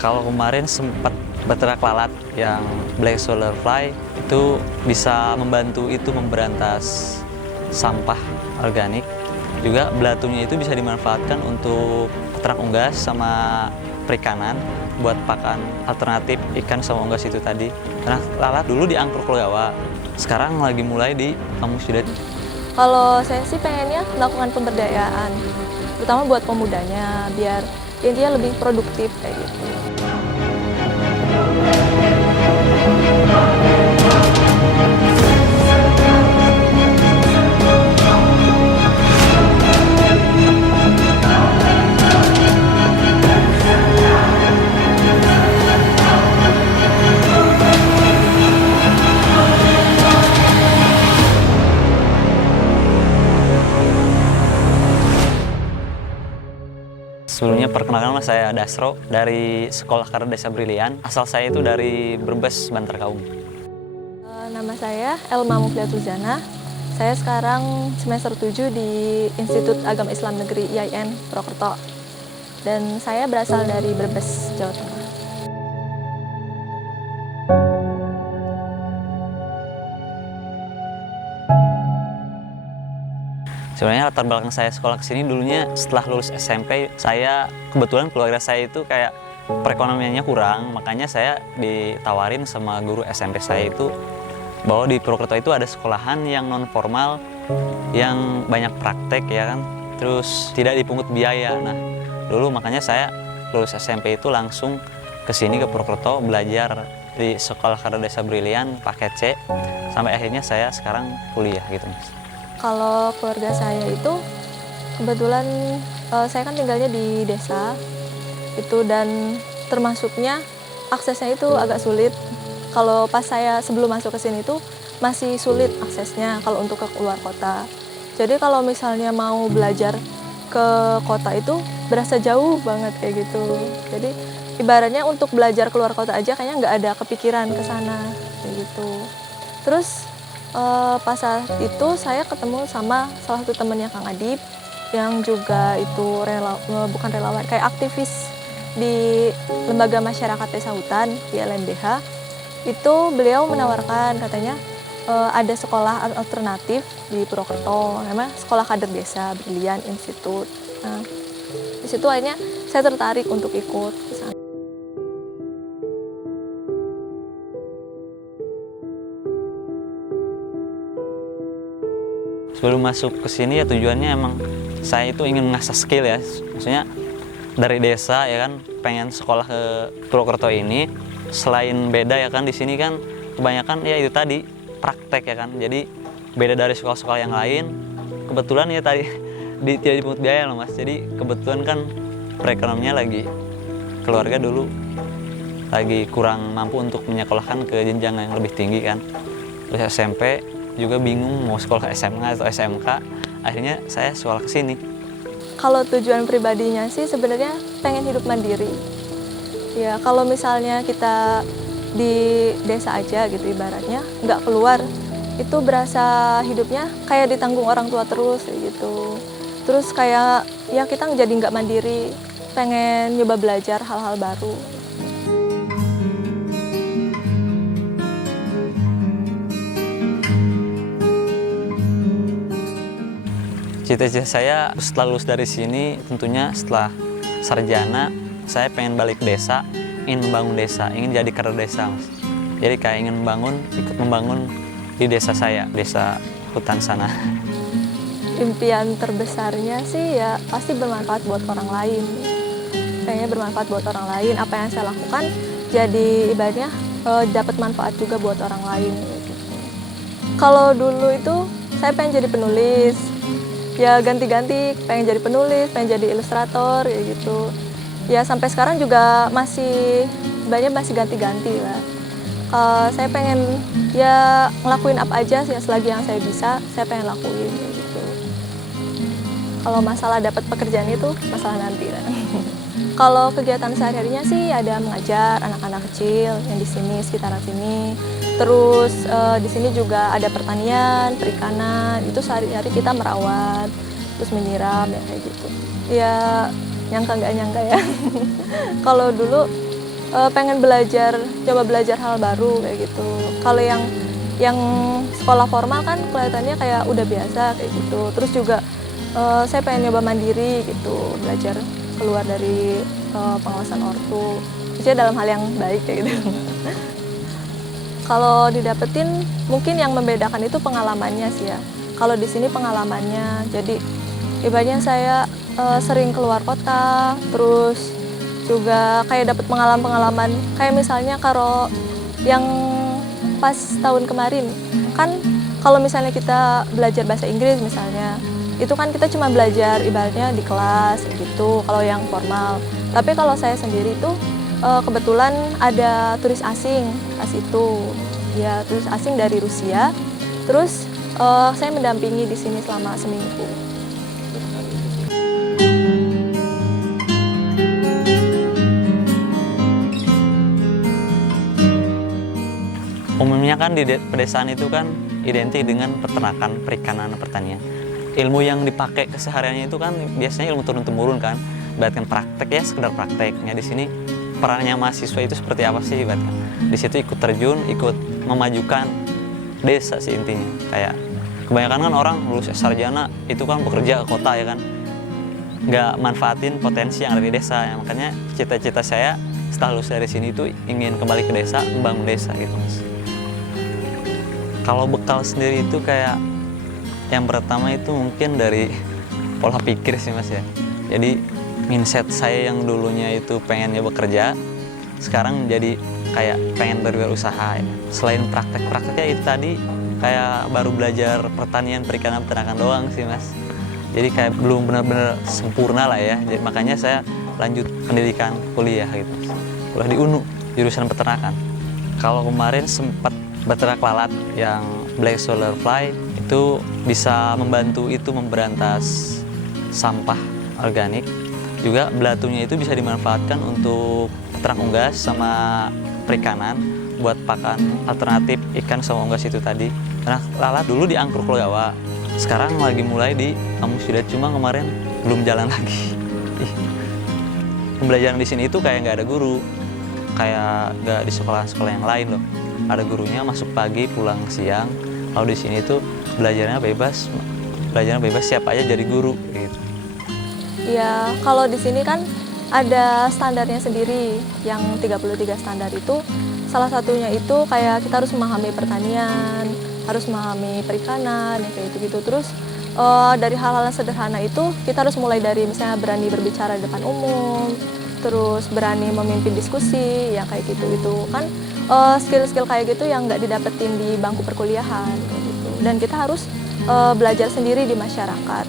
Kalau kemarin sempat beternak lalat yang black soldier fly itu bisa membantu itu memberantas sampah organik. Juga belatunya itu bisa dimanfaatkan untuk peternak unggas sama perikanan buat pakan alternatif ikan sama unggas itu tadi. Karena lalat dulu di Angkruk Logawa, sekarang lagi mulai di Kamus Yudat. Kalau saya sih pengennya melakukan pemberdayaan, terutama buat pemudanya, biar intinya lebih produktif kayak gitu. Sebelumnya perkenalkan, saya Dasro dari Sekolah Kader Desa Brilian. Asal saya itu dari Brebes, Bantar Kaung. Nama saya Elma Mufliatuzana. Saya sekarang semester 7 di Institut Agama Islam Negeri IAIN Purwokerto. Dan saya berasal dari Brebes, Jawa Tengah. Sebenarnya latar belakang saya sekolah ke sini dulunya setelah lulus SMP, saya kebetulan keluarga saya itu kayak perekonomiannya kurang, makanya saya ditawarin sama guru SMP saya itu bahwa di Purwokerto itu ada sekolahan yang non formal, yang banyak praktek ya kan, terus tidak dipungut biaya. Nah, dulu makanya saya lulus SMP itu langsung ke sini ke Purwokerto belajar di Sekolah Kader Desa Brilian paket C, sampai akhirnya saya sekarang kuliah gitu, Mas. Kalau keluarga saya itu kebetulan saya kan tinggalnya di desa itu, dan termasuknya aksesnya itu agak sulit. Kalau pas saya sebelum masuk ke sini itu masih sulit aksesnya kalau untuk ke keluar kota. Jadi kalau misalnya mau belajar ke kota itu berasa jauh banget kayak gitu. Jadi ibaratnya untuk belajar keluar kota aja kayaknya nggak ada kepikiran ke sana kayak gitu. Terus pas saat itu saya ketemu sama salah satu temennya Kang Adib yang juga itu bukan relawan, kayak aktivis di Lembaga Masyarakat Desa Hutan di LMDH. Itu beliau menawarkan katanya ada sekolah alternatif di Purwokerto, namanya Sekolah Kader Desa Brilian Institut. Nah, di situ akhirnya saya tertarik untuk ikut ke sana. Sebelum masuk ke sini ya tujuannya emang saya itu ingin mengasah skill ya. Maksudnya dari desa ya kan, pengen sekolah ke Purwokerto ini. Selain beda ya kan, di sini kan kebanyakan ya itu tadi praktek ya kan. Jadi beda dari sekolah-sekolah yang lain. Kebetulan ya tadi tidak dipungut biaya loh Mas. Jadi kebetulan kan perekonomiannya lagi, keluarga dulu lagi kurang mampu untuk menyekolahkan ke jenjang yang lebih tinggi kan. Terus SMP juga bingung mau sekolah SMA atau SMK, akhirnya saya sekolah ke sini. Kalau tujuan pribadinya sih sebenarnya pengen hidup mandiri. Ya kalau misalnya kita di desa aja gitu ibaratnya, nggak keluar, itu berasa hidupnya kayak ditanggung orang tua terus gitu. Terus kayak ya kita jadi nggak mandiri, pengen nyoba belajar hal-hal baru. Cita-cita saya setelah lulus dari sini, tentunya setelah sarjana, saya pengen balik ke desa, ingin membangun desa, ingin jadi kader desa, Mas. Jadi kayak ingin ikut membangun di desa saya, desa hutan sana. Impian terbesarnya sih ya pasti bermanfaat buat orang lain. Kayaknya bermanfaat buat orang lain, apa yang saya lakukan jadi ibaratnya dapat manfaat juga buat orang lain. Gitu. Kalau dulu itu saya pengen jadi penulis. Ya ganti-ganti, pengen jadi penulis, pengen jadi ilustrator, ya gitu. Ya sampai sekarang juga masih ganti-ganti lah. Saya pengen ya ngelakuin apa aja sih selagi yang saya bisa, saya pengen lakuin gitu. Kalau masalah dapat pekerjaan itu masalah nanti lah. Kalau kegiatan sehari-harinya sih ada mengajar anak-anak kecil yang di sini sekitaran sini. Terus di sini juga ada pertanian, perikanan. Itu sehari-hari kita merawat, terus menyiram ya kayak gitu. Ya nyangka nggak nyangka ya. Kalau dulu pengen coba belajar hal baru kayak gitu. Kalau yang sekolah formal kan kelihatannya kayak udah biasa kayak gitu. Terus juga saya pengen nyoba mandiri gitu, belajar keluar dari pengawasan ortu. Maksudnya dalam hal yang baik kayak gitu. Kalau didapetin mungkin yang membedakan itu pengalamannya sih ya. Kalau di sini pengalamannya, jadi ibaratnya saya sering keluar kota, terus juga kayak dapat pengalaman-pengalaman. Kayak misalnya kalau yang pas tahun kemarin, kan kalau misalnya kita belajar bahasa Inggris misalnya, itu kan kita cuma belajar ibaratnya di kelas gitu, kalau yang formal. Tapi kalau saya sendiri itu kebetulan ada turis asing pas itu, ya turis asing dari Rusia. Terus saya mendampingi di sini selama seminggu. Umumnya kan di pedesaan itu kan identik dengan peternakan, perikanan, pertanian. Ilmu yang dipakai kesehariannya itu kan biasanya ilmu turun-temurun kan. Ibaratkan praktek ya sekedar prakteknya. Di sini perannya mahasiswa itu seperti apa sih ibaratkan? Di situ ikut terjun, ikut memajukan desa sih intinya. Kayak kebanyakan kan orang lulus sarjana itu kan bekerja ke kota ya kan, nggak manfaatin potensi yang ada di desa ya. Makanya cita-cita saya setelah lulus dari sini itu ingin kembali ke desa, membangun desa gitu mas. Kalau bekal sendiri itu kayak yang pertama itu mungkin dari pola pikir sih mas ya. Jadi mindset saya yang dulunya itu pengennya bekerja, sekarang jadi kayak pengen berwirausaha ya. Selain praktek-prakteknya itu tadi kayak baru belajar pertanian, perikanan, peternakan doang sih mas. Jadi kayak belum benar-benar sempurna lah ya. Jadi makanya saya lanjut pendidikan kuliah gitu mas. Kuliah di UNU jurusan peternakan. Kalau kemarin sempat beternak lalat yang black soldier fly itu bisa membantu itu memberantas sampah organik. Juga belatunya itu bisa dimanfaatkan untuk peternak unggas sama perikanan buat pakan alternatif ikan sama unggas itu tadi. Karena lalat dulu di Angkruk Logawa, sekarang lagi mulai di Kamus Sidat, cuma kemarin belum jalan lagi. Pembelajaran di sini itu kayak nggak ada guru, kayak nggak di sekolah-sekolah yang lain loh. Ada gurunya masuk pagi pulang siang. Kalau di sini tuh belajarnya bebas siapa aja jadi guru gitu. Ya, kalau di sini kan ada standarnya sendiri, yang 33 standar itu. Salah satunya itu kayak kita harus memahami pertanian, harus memahami perikanan, yang kayak gitu-gitu. Terus dari hal-hal yang sederhana itu kita harus mulai dari misalnya berani berbicara di depan umum, terus berani memimpin diskusi, yang kayak gitu-gitu. Kan skill-skill kayak gitu yang nggak didapetin di bangku perkuliahan, kayak gitu. Dan kita harus belajar sendiri di masyarakat.